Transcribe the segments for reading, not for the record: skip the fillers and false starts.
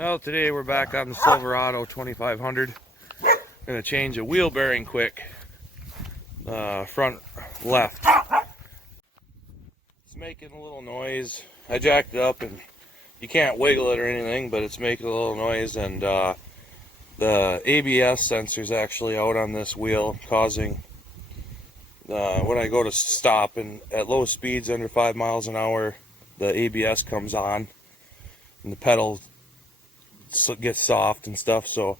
Well, today we're back on the Silverado 2500. Gonna change a wheel bearing quick. Front left. It's making a little noise. I jacked it up and you can't wiggle it or anything, but it's making a little noise, and the ABS sensor is actually out on this wheel, causing when I go to stop and at low speeds under 5 miles an hour, the ABS comes on and the pedal gets soft and stuff. So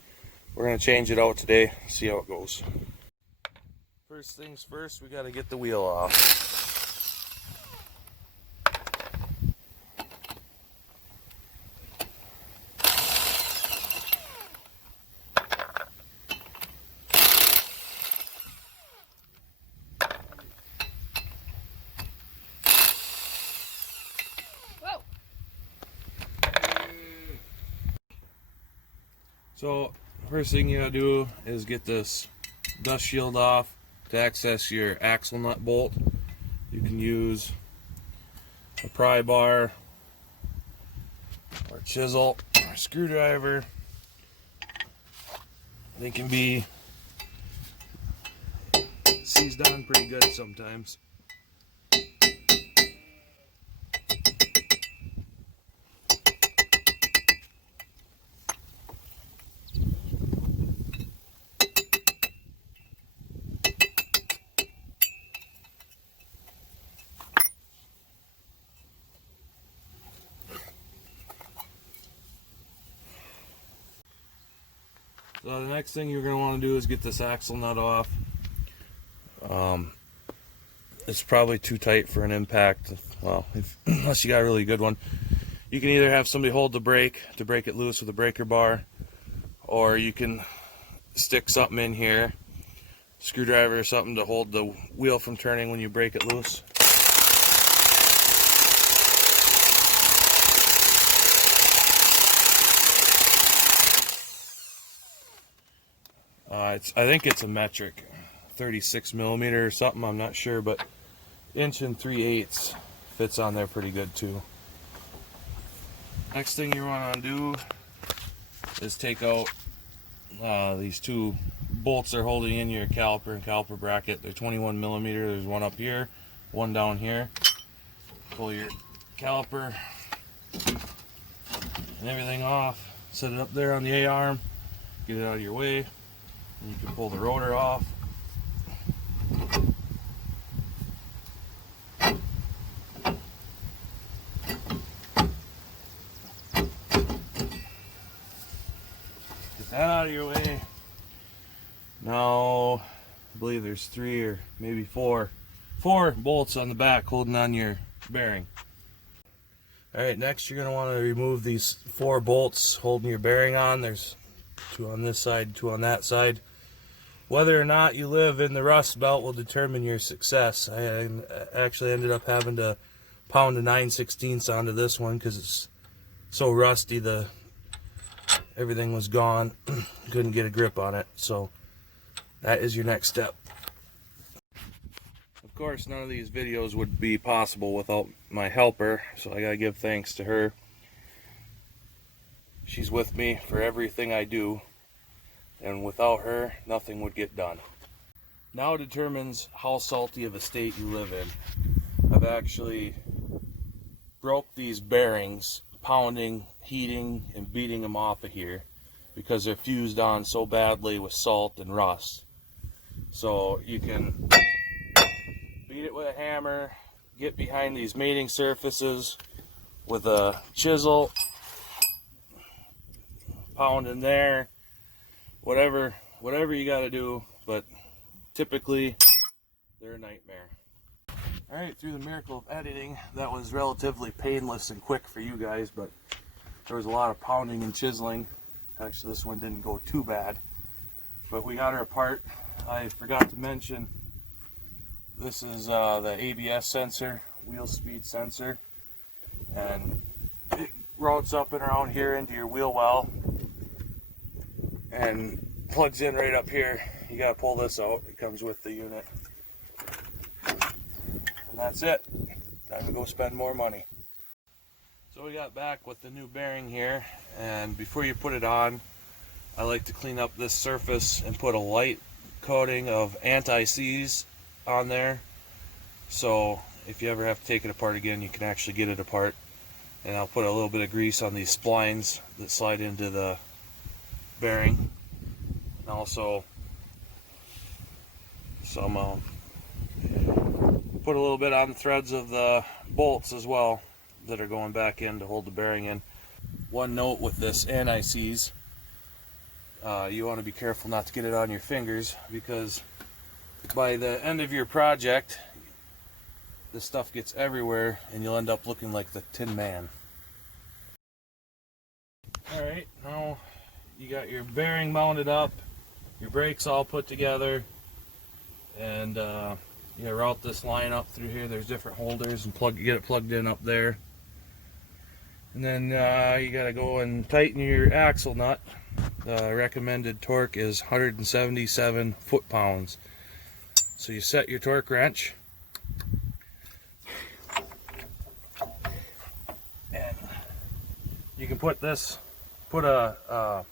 we're going to change it out today, see how it goes. First things first, we got to get the wheel off. So first thing you gotta do is get this dust shield off. To access your axle nut bolt, you can use a pry bar or a chisel or a screwdriver. They can be seized on pretty good sometimes. So the next thing you're going to want to do is get this axle nut off. It's probably too tight for an impact. Well, unless you got a really good one. You can either have somebody hold the brake to break it loose with a breaker bar, or you can stick something in here, screwdriver or something, to hold the wheel from turning when you break it loose. I think it's a metric, 36 millimeter or something, I'm not sure, but 1 3/8 fits on there pretty good too. Next thing you want to do is take out these two bolts they're holding in your caliper and caliper bracket. They're 21 millimeter. There's one up here, one down here. Pull your caliper and everything off. Set it up there on the A-arm. Get it out of your way. And you can pull the rotor off. Get that out of your way. Now, I believe there's 3 or maybe 4 bolts on the back holding on your bearing. Alright, next you're going to want to remove these 4 bolts holding your bearing on. There's 2 on this side, 2 on that side. Whether or not you live in the rust belt will determine your success. I actually ended up having to pound a 9/16 onto this one because it's so rusty, everything was gone. Couldn't get a grip on it. So that is your next step. Of course, none of these videos would be possible without my helper, so I gotta give thanks to her. She's with me for everything I do, and without her, nothing would get done. Now determines how salty of a state you live in. I've actually broke these bearings, pounding, heating, and beating them off of here because they're fused on so badly with salt and rust. So you can beat it with a hammer, get behind these mating surfaces with a chisel, pound in there, whatever you got to do, but typically they're a nightmare. Alright, through the miracle of editing, that was relatively painless and quick for you guys, but there was a lot of pounding and chiseling. Actually, this one didn't go too bad, but we got her apart. I forgot to mention, this is the ABS sensor, wheel speed sensor, and it routes up and around here into your wheel well and plugs in right up here. You gotta pull this out. It comes with the unit. And that's it. Time to go spend more money. So we got back with the new bearing here, and before you put it on, I like to clean up this surface and put a light coating of anti-seize on there, so if you ever have to take it apart again, you can actually get it apart. And I'll put a little bit of grease on these splines that slide into the bearing, and also some put a little bit on the threads of the bolts as well that are going back in to hold the bearing in. One note with this anti-seize, you want to be careful not to get it on your fingers, because by the end of your project this stuff gets everywhere and you'll end up looking like the Tin Man. Alright, now you got your bearing mounted up, your brakes all put together, and you route this line up through here. There's different holders, and get it plugged in up there. And then you got to go and tighten your axle nut. The recommended torque is 177 foot-pounds. So you set your torque wrench, and you can put a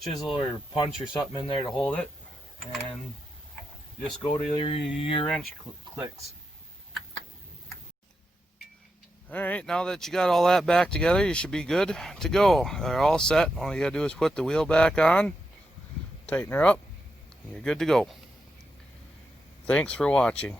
chisel or punch or something in there to hold it, and just go to your wrench clicks. Alright, now that you got all that back together, you should be good to go. They're all set. All you gotta do is put the wheel back on, tighten her up, and you're good to go. Thanks for watching.